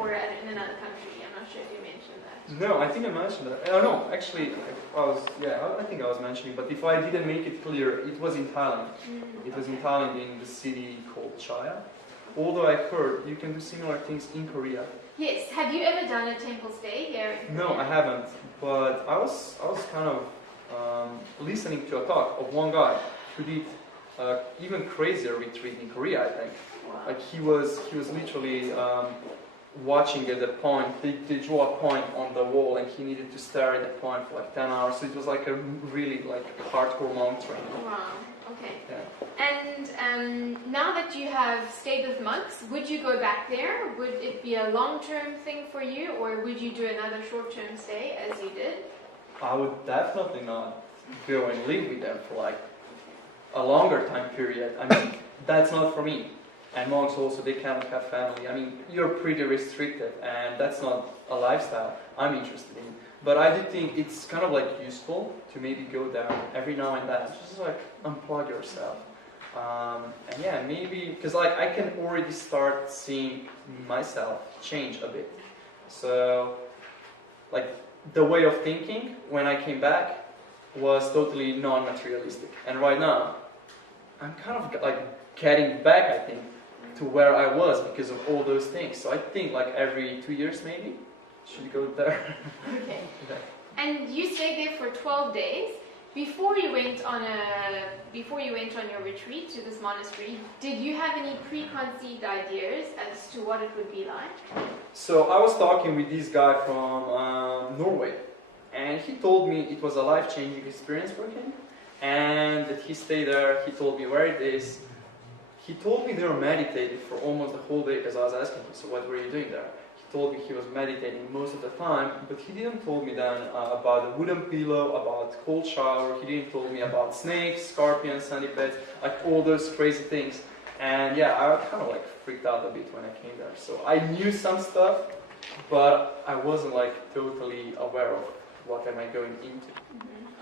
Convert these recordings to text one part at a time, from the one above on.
or in another country. I'm not sure if you mentioned that. No, I think I mentioned that. Oh no, actually, I think I was mentioning, but if I didn't make it clear, it was in Thailand. It was in Thailand, in the city called Chaya. Although I heard you can do similar things in Korea. Yes. Have you ever done a temple stay here in Korea? No, I haven't. But I was kind of listening to a talk of one guy who did even crazier retreat in Korea, I think. Wow. Like he was literally watching at the point. They drew a point on the wall, and he needed to stare at the point for like 10 hours. So it was like a really like hardcore monk training. Wow. Okay. Yeah. And now that you have stayed with monks, would you go back there? Would it be a long-term thing for you, or would you do another short-term stay as you did? I would definitely not go and live with them for like a longer time period. I mean, that's not for me. And monks also, they cannot have family. I mean, you're pretty restricted, and that's not a lifestyle I'm interested in. But I do think it's kind of like useful to maybe go there every now and then, just like unplug yourself. And yeah, maybe, because like I can already start seeing myself change a bit. So, like the way of thinking when I came back was totally non-materialistic. And right now, I'm kind of like getting back, I think, to where I was because of all those things. So I think like every 2 years maybe, should go there. Okay. Yeah. And you stayed there for 12 days. Before you went on your retreat to this monastery, did you have any preconceived ideas as to what it would be like? So I was talking with this guy from Norway, and he told me it was a life-changing experience for him, and that he stayed there. He told me where it is. He told me they were meditating for almost the whole day, because I was asking him, so what were you doing there? He told me he was meditating most of the time, but he didn't tell me then about the wooden pillow, about cold shower. He didn't tell me about snakes, scorpions, centipedes, like all those crazy things. And yeah, I kind of like freaked out a bit when I came there. So I knew some stuff, but I wasn't like totally aware of what am I going into.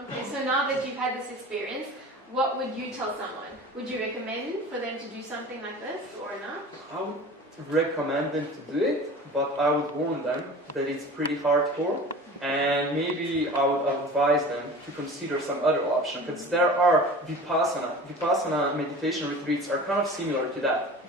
Okay, so now that you've had this experience, what would you tell someone? Would you recommend for them to do something like this or not? I would recommend them to do it, but I would warn them that it's pretty hardcore, and maybe I would advise them to consider some other option, because there are Vipassana meditation retreats are kind of similar to that,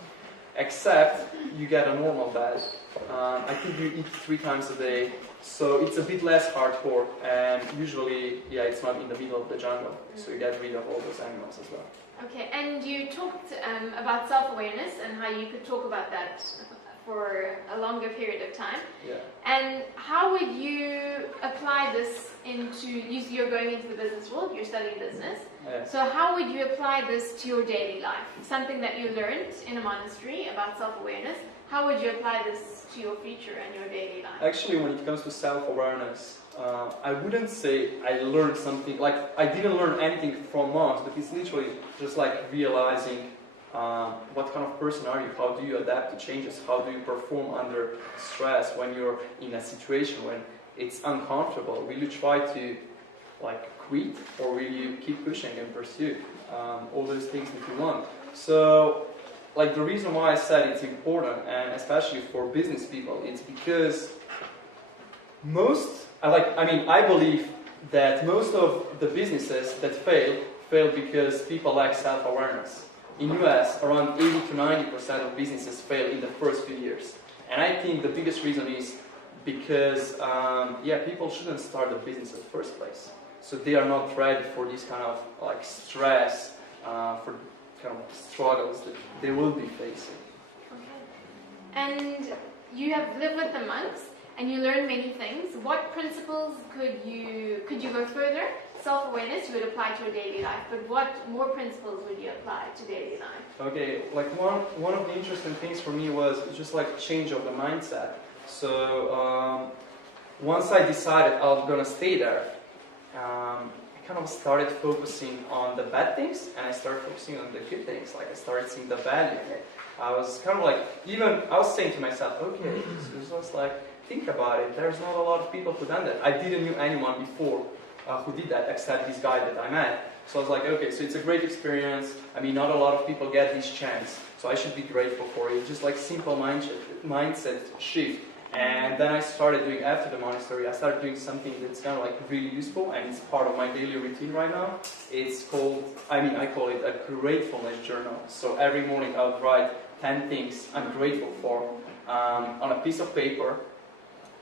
except you get a normal bed. I think you eat 3 times a day, so it's a bit less hardcore, and usually, yeah, it's not in the middle of the jungle, so you get rid of all those animals as well. Okay, and you talked about self-awareness and how you could talk about that for a longer period of time. Yeah. And how would you apply this you're going into the business world, you're studying business. Yeah. So how would you apply this to your daily life? Something that you learned in a monastery about self-awareness, how would you apply this to your future and your daily life? Actually, when it comes to self-awareness, I wouldn't say I learned something, like I didn't learn anything from monks, but it's literally just like realizing what kind of person are you, how do you adapt to changes, how do you perform under stress when you're in a situation when it's uncomfortable. Will you try to like quit, or will you keep pushing and pursue all those things that you want? So like the reason why I said it's important, and especially for business people, it's because I believe that most of the businesses that fail because people lack self-awareness. In US, around 80 to 90% of businesses fail in the first few years. And I think the biggest reason is because, people shouldn't start a business in the first place. So they are not ready for this kind of like stress, for kind of struggles that they will be facing. Okay. And you have lived with the monks, and you learn many things. What principles could you go further? Self-awareness you would apply to your daily life, but what more principles would you apply to daily life? Okay, like one of the interesting things for me was just like change of the mindset. So once I decided I was gonna stay there, I kind of started focusing on the bad things, and I started focusing on the good things. Like I started seeing the value in it. I was kind of like, I was saying to myself, okay, so it's just like, think about it, there's not a lot of people who done that. I didn't know anyone before who did that, except this guy that I met. So I was like, okay, so it's a great experience. I mean, not a lot of people get this chance, so I should be grateful for it. Just like simple mindset shift. And then I started doing, after the monastery, I started doing something that's kind of like really useful, and it's part of my daily routine right now. It's called, I call it a gratefulness journal. So every morning I would write 10 things I'm grateful for on a piece of paper,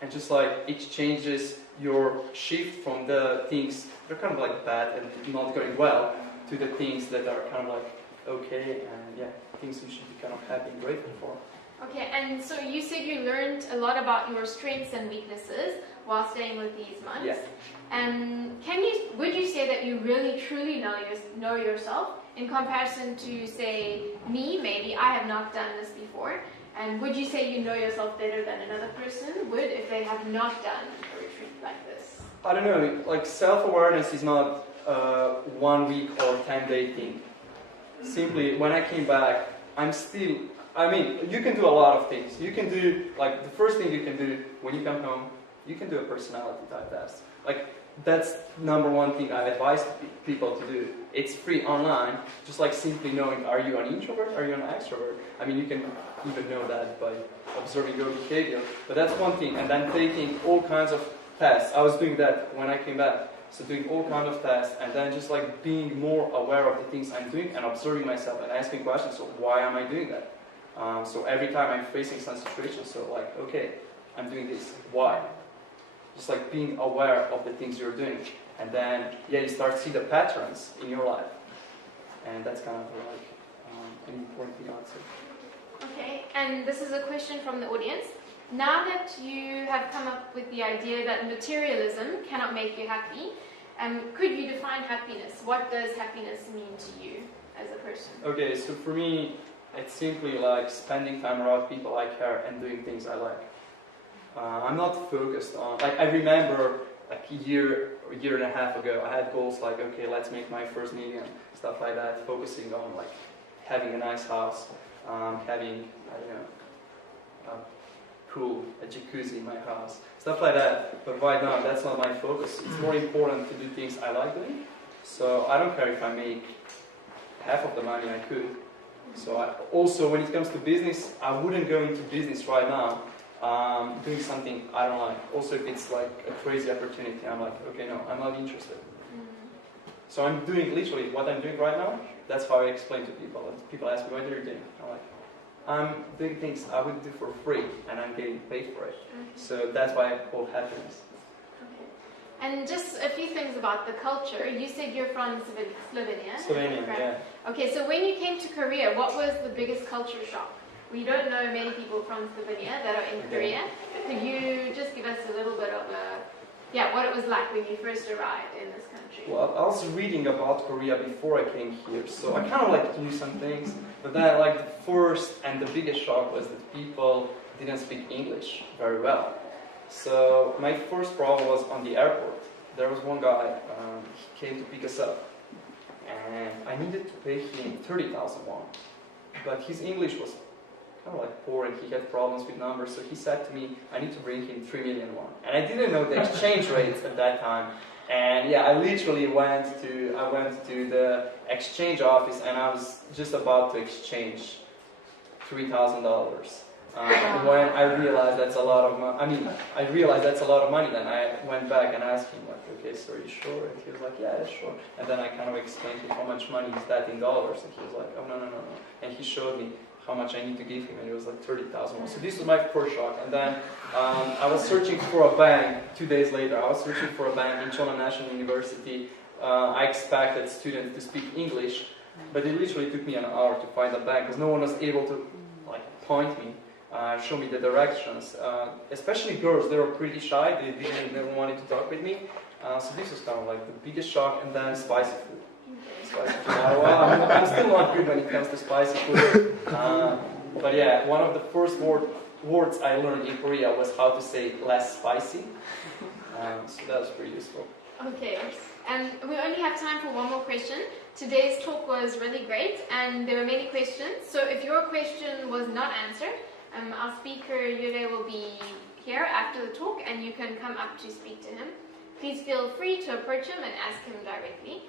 and just like it changes your shift from the things that are kind of like bad and not going well to the things that are kind of like okay, and yeah, things you should be kind of happy and grateful for. Okay, and so you said you learned a lot about your strengths and weaknesses while staying with these monks. Yeah. Would you say that you really truly know yourself in comparison to, say, me? Maybe I have not done this before. And would you say you know yourself better than another person would if they have not done a retreat like this? I don't know, like self-awareness is not a 1 week or 10-day thing. Simply, when I came back, you can do a lot of things. You can do, like, the first thing you can do when you come home, you can do a personality type test. Like, that's number one thing I advise people to do. It's free online, just like simply knowing, are you an introvert, are you an extrovert? I mean, you can even know that by observing your behavior, but that's one thing. And then taking all kinds of tests. I was doing that when I came back. So doing all kinds of tests, and then just like being more aware of the things I'm doing and observing myself and asking questions. So why am I doing that? So every time I'm facing some situation, so like, okay, I'm doing this. Why? Just like being aware of the things you're doing. And then, yeah, you start to see the patterns in your life. And that's kind of like an important thing I would say. Okay, and this is a question from the audience. Now that you have come up with the idea that materialism cannot make you happy, could you define happiness? What does happiness mean to you as a person? Okay, so for me, it's simply like spending time around people I care and doing things I like. I'm not focused on, like I remember like a year and a half ago, I had goals like, okay, let's make my first million, stuff like that, focusing on like having a nice house, having, a pool, a jacuzzi in my house, stuff like that. But right now, that's not my focus. It's more important to do things I like doing. So I don't care if I make half of the money I could. So also, when it comes to business, I wouldn't go into business right now doing something I don't like. Also, if it's like a crazy opportunity, I'm like, okay, no, I'm not interested. So I'm doing literally what I'm doing right now. That's how I explain to people. And people ask me, what are you doing? I'm like, I'm doing things I would do for free, and I'm getting paid for it. So that's why I call happiness. Okay. And just a few things about the culture. You said you're from Slovenia. Slovenia, yeah. Okay, so when you came to Korea, what was the biggest culture shock? We don't know many people from Slovenia that are in Korea. Could you just give us a little bit of what it was like when you first arrived in this country? Well, I was reading about Korea before I came here, so I kind of like knew some things. But then, like, the first and the biggest shock was that people didn't speak English very well. So my first problem was on the airport. There was one guy, he came to pick us up, and I needed to pay him 30,000 won. But his English was kind of like poor, and he had problems with numbers, so he said to me, I need to bring him 3 million won. And I didn't know the exchange rates at that time. And yeah, I literally went to the exchange office, and I was just about to exchange $3,000. When I realized that's a lot of money. I realized that's a lot of money. Then I went back and asked him, like, okay, so are you sure? And he was like, yeah, sure. And then I kind of explained to him how much money is that in dollars, and he was like, oh, no. And he showed me how much I need to give him, and it was like 30,000. So this was my first shock. And then I was searching for a bank 2 days later. I was searching for a bank in Chona National University. I expected students to speak English, but it literally took me an hour to find a bank because no one was able to like point me, show me the directions. Especially girls, they were pretty shy. They didn't wanted to talk with me. So this was kind of like the biggest shock. And then spicy food. I'm still not good when it comes to spicy food. But yeah, one of the first words I learned in Korea was how to say less spicy. So that was pretty useful. Okay, and we only have time for one more question. Today's talk was really great, and there were many questions. So if your question was not answered, our speaker Jure will be here after the talk, and you can come up to speak to him. please feel free to approach him and ask him directly.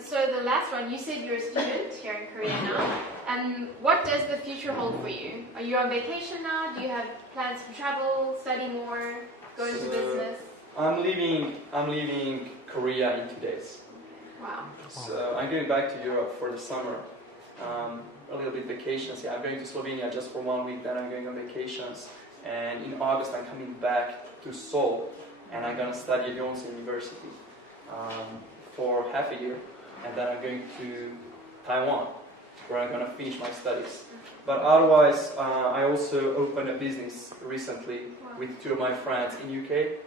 So the last one, you said you're a student here in Korea now. What does the future hold for you? Are you on vacation now? Do you have plans to travel, study more, go into business? I'm leaving Korea in 2 days. Wow. So I'm going back to Europe for the summer. A little bit vacations. Yeah, I'm going to Slovenia just for 1 week. Then I'm going on vacations. And in August I'm coming back to Seoul, and I'm gonna study at Yonsei University for half a year, and then I'm going to Taiwan, where I'm gonna finish my studies. But otherwise, I also opened a business recently with 2 of my friends in UK.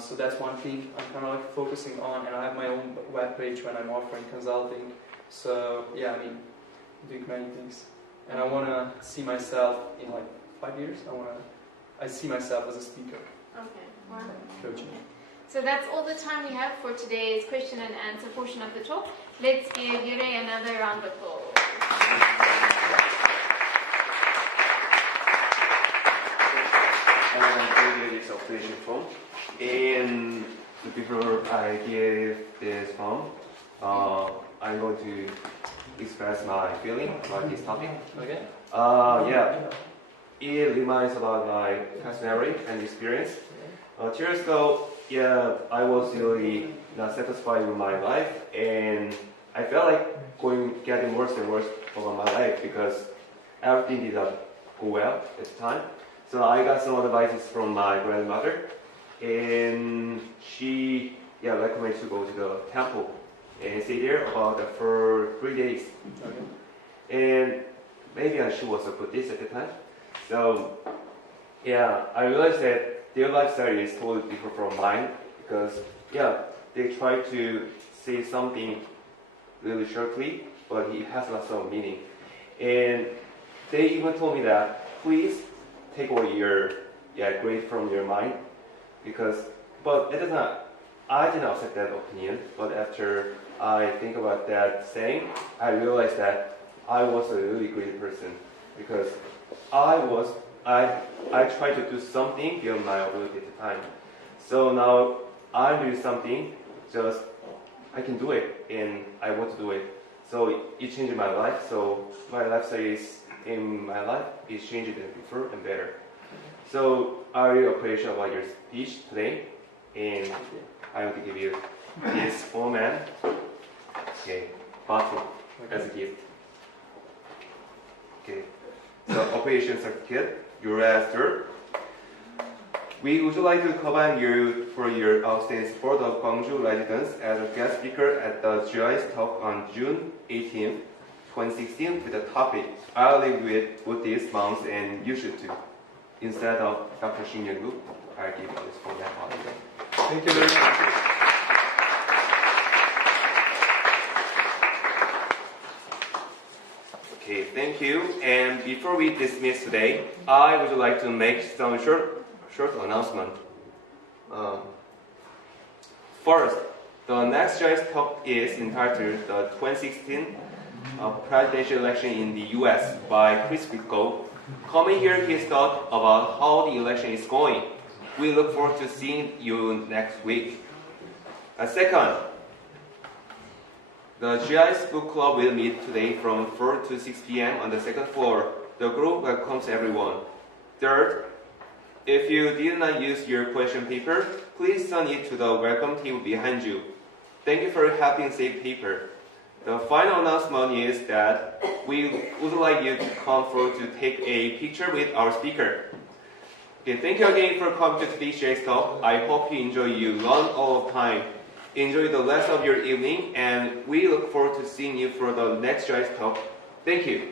So that's one thing I'm kind of like focusing on, and I have my own webpage when I'm offering consulting. So yeah, I mean, doing many things, and I want to see myself in like 5 years. I see myself as a speaker. Okay. Wow. Coaching. So that's all the time we have for today's question and answer portion of the talk. Let's give Jure another round of applause. I created this application form, and before I give this form, I'm going to express my feeling about this topic. Okay. Yeah, it reminds about my personality and experience. 2 years ago, yeah, I was really not satisfied with my life, and I felt like getting worse and worse over my life because everything did not go well at the time. So I got some advices from my grandmother, and she recommended to go to the temple and stay there for 3 days. Okay. And maybe she was a Buddhist at the time. So yeah, I realized that their lifestyle is totally different from mine because they try to say something really shortly, but it has lots of meaning. And they even told me that please take away your grade from your mind but at the time I did not accept that opinion. But after I think about that saying, I realized that I was a really great person because I tried to do something beyond my ability at the time. So now I'm doing something, just I can do it and I want to do it. So it changed my life. So my lifestyle in my life is changing than before and better. So I really appreciate about your speech today, and I want to give you this format, bottle as a gift. Okay. So operation certificate, your answer. We would like to commend you for your outstanding support of Gwangju residents as a guest speaker at the GIC Talk on June 18, 2016 with the topic, I live with Buddhist monks and you should too. Instead of Dr. Shin Young-gu, I'll give you this for that holiday. Thank you very much. Okay, thank you. And before we dismiss today, I would like to make some short announcement. First, the next GIC Talk is entitled the 2016 presidential election in the US by Chris Whitco. Coming here his thought about how the election is going. We look forward to seeing you next week. Second, the GIC Book Club will meet today from 4 to 6 p.m. on the second floor. The group welcomes everyone. Third, if you did not use your question paper, please send it to the welcome table behind you. Thank you for helping save paper. The final announcement is that we would like you to come forward to take a picture with our speaker. Okay, thank you again for coming to today's GIC Talk. I hope you enjoy your long all of time. Enjoy the rest of your evening, and we look forward to seeing you for the next GIC Talk. Thank you.